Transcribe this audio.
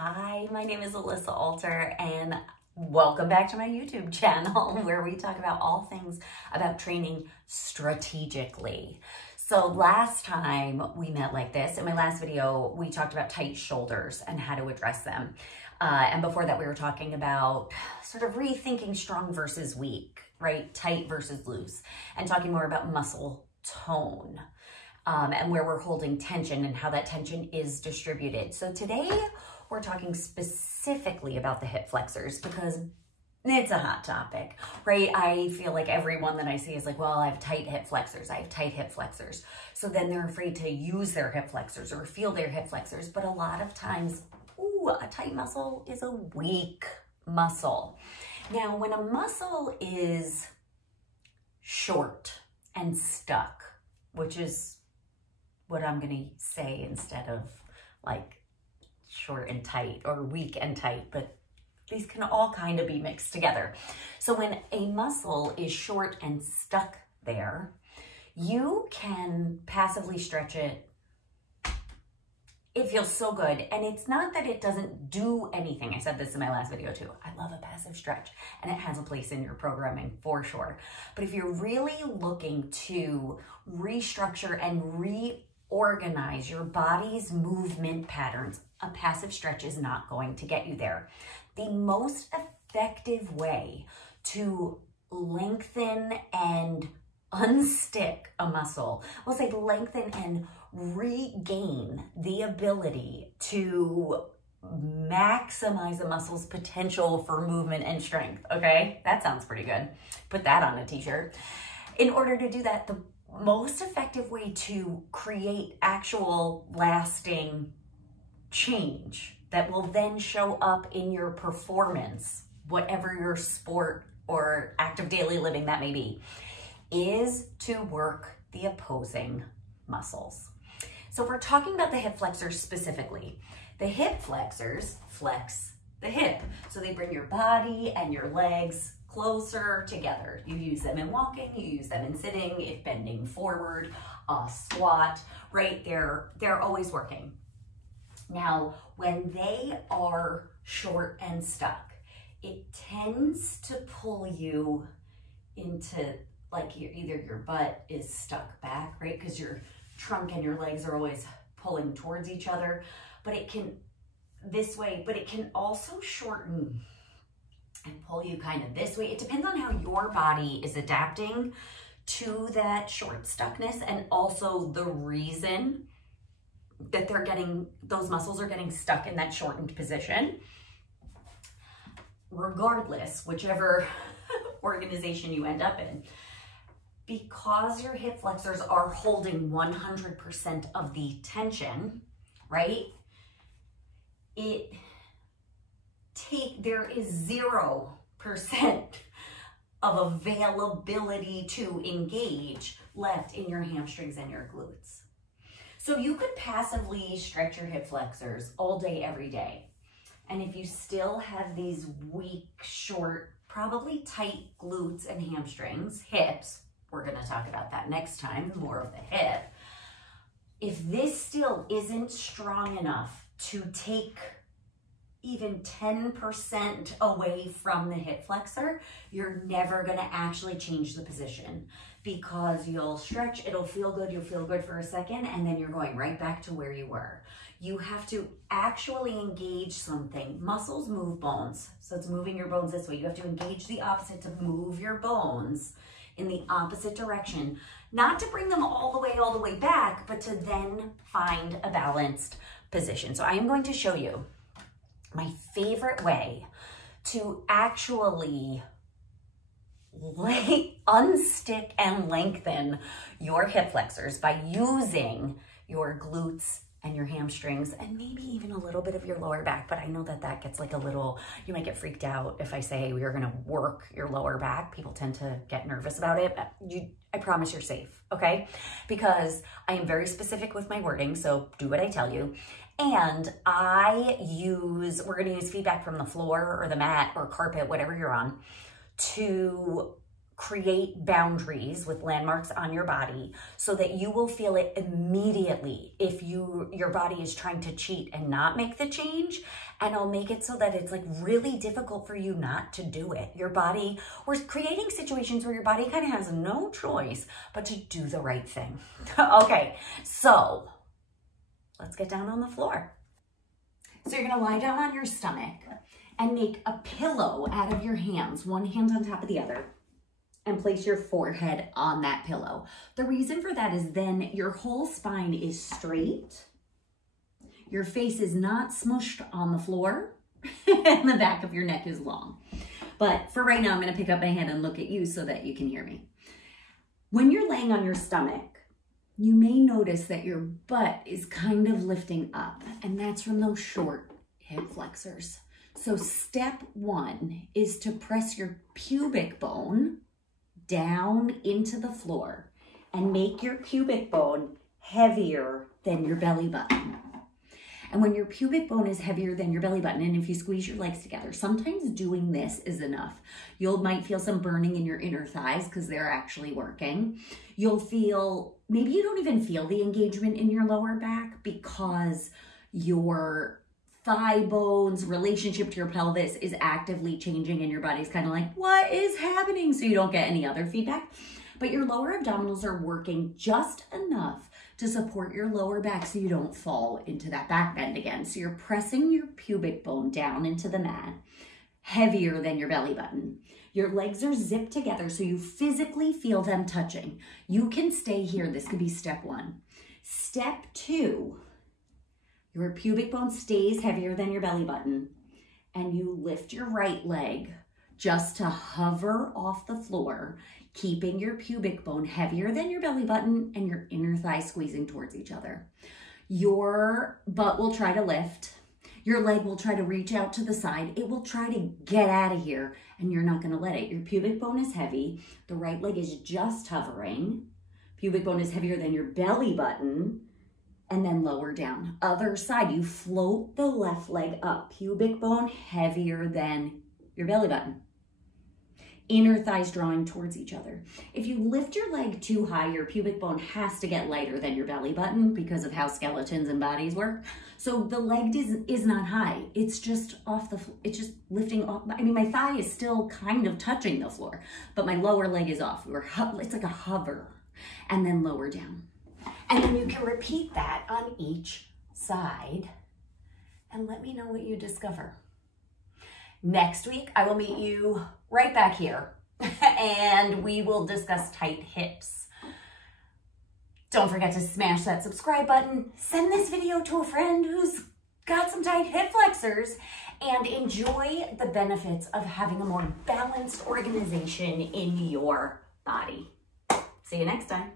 Hi, my name is Alyssa Alter and welcome back to my YouTube channel where we talk about all things about training strategically. So last time we met like this, in my last video, we talked about tight shoulders and how to address them. And before that, we were talking about sort of rethinking strong versus weak, right? Tight versus loose, and talking more about muscle tone and where we're holding tension and how that tension is distributed. So today, we're talking specifically about the hip flexors because it's a hot topic, right? I feel like everyone that I see is like, well, I have tight hip flexors. I have tight hip flexors. So then they're afraid to use their hip flexors or feel their hip flexors. But a lot of times, a tight muscle is a weak muscle. Now, when a muscle is short and stuck, which is what I'm going to say instead of like short and tight or weak and tight, but these can all kind of be mixed together. So when a muscle is short and stuck there, you can passively stretch it. It feels so good. And it's not that it doesn't do anything. I said this in my last video too. I love a passive stretch and it has a place in your programming for sure. But if you're really looking to restructure and reorganize your body's movement patterns, a passive stretch is not going to get you there. The most effective way to lengthen and unstick a muscle, we'll say lengthen and regain the ability to maximize a muscle's potential for movement and strength, okay? That sounds pretty good. Put that on a t-shirt. In order to do that, the most effective way to create actual lasting change that will then show up in your performance, whatever your sport or active daily living that may be, is to work the opposing muscles. So if we're talking about the hip flexors specifically, the hip flexors flex the hip. So they bring your body and your legs closer together. You use them in walking, you use them in sitting, if bending forward, a squat, right? They're always working. Now, when they are short and stuck, it tends to pull you into like either your butt is stuck back, right? Because your trunk and your legs are always pulling towards each other, but it can this way, but it can also shorten and pull you kind of this way. It depends on how your body is adapting to that short stuckness and also the reason that those muscles are getting stuck in that shortened position. Regardless, whichever organization you end up in, because your hip flexors are holding 100% of the tension, right? There is 0% of availability to engage left in your hamstrings and your glutes. So you could passively stretch your hip flexors all day, every day. And if you still have these weak, short, probably tight glutes and hamstrings, hips, we're going to talk about that next time, more of the hip. If this still isn't strong enough to take even 10% away from the hip flexor, you're never going to actually change the position because you'll stretch, it'll feel good, you'll feel good for a second, and then you're going right back to where you were. You have to actually engage something. Muscles move bones, so it's moving your bones this way. You have to engage the opposite to move your bones in the opposite direction, not to bring them all the way back, but to then find a balanced position. So I am going to show you my favorite way to actually unstick and lengthen your hip flexors by using your glutes and your hamstrings and maybe even a little bit of your lower back. But I know that gets like a little, you might get freaked out if I say we're gonna work your lower back. People tend to get nervous about it. I promise you're safe, okay? Because I am very specific with my wording, so do what I tell you. And we're gonna use feedback from the floor or the mat or carpet, whatever you're on, to create boundaries with landmarks on your body so that you will feel it immediately if your body is trying to cheat and not make the change. And I'll make it so that it's like really difficult for you not to do it. We're creating situations where your body kind of has no choice but to do the right thing. Okay, so let's get down on the floor. So you're gonna lie down on your stomach and make a pillow out of your hands, one hand on top of the other, and place your forehead on that pillow. The reason for that is then your whole spine is straight, your face is not smushed on the floor, and the back of your neck is long. But for right now, I'm gonna pick up my hand and look at you so that you can hear me. When you're laying on your stomach, you may notice that your butt is kind of lifting up, and that's from those short hip flexors. So step one is to press your pubic bone down into the floor and make your pubic bone heavier than your belly button. And when your pubic bone is heavier than your belly button, and if you squeeze your legs together, sometimes doing this is enough. You might feel some burning in your inner thighs because they're actually working. You'll feel, maybe you don't even feel the engagement in your lower back because your thigh bones relationship to your pelvis is actively changing and your body's kind of like, what is happening? So you don't get any other feedback. But your lower abdominals are working just enough to support your lower back so you don't fall into that back bend again. So you're pressing your pubic bone down into the mat, heavier than your belly button. Your legs are zipped together so you physically feel them touching. You can stay here. This could be step one. Step two, your pubic bone stays heavier than your belly button, and you lift your right leg just to hover off the floor, keeping your pubic bone heavier than your belly button and your inner thigh squeezing towards each other. Your butt will try to lift. Your leg will try to reach out to the side. It will try to get out of here, and you're not going to let it. Your pubic bone is heavy. The right leg is just hovering. Pubic bone is heavier than your belly button, and then lower down. Other side, you float the left leg up. Pubic bone heavier than your belly button. Inner thighs drawing towards each other. If you lift your leg too high, your pubic bone has to get lighter than your belly button because of how skeletons and bodies work. So the leg is not high. It's just it's just lifting off. I mean, my thigh is still kind of touching the floor, but my lower leg is off. It's like a hover, and then lower down. And then you can repeat that on each side and let me know what you discover. Next week, I will meet you right back here and we will discuss tight hips. Don't forget to smash that subscribe button. Send this video to a friend who's got some tight hip flexors and enjoy the benefits of having a more balanced organization in your body. See you next time.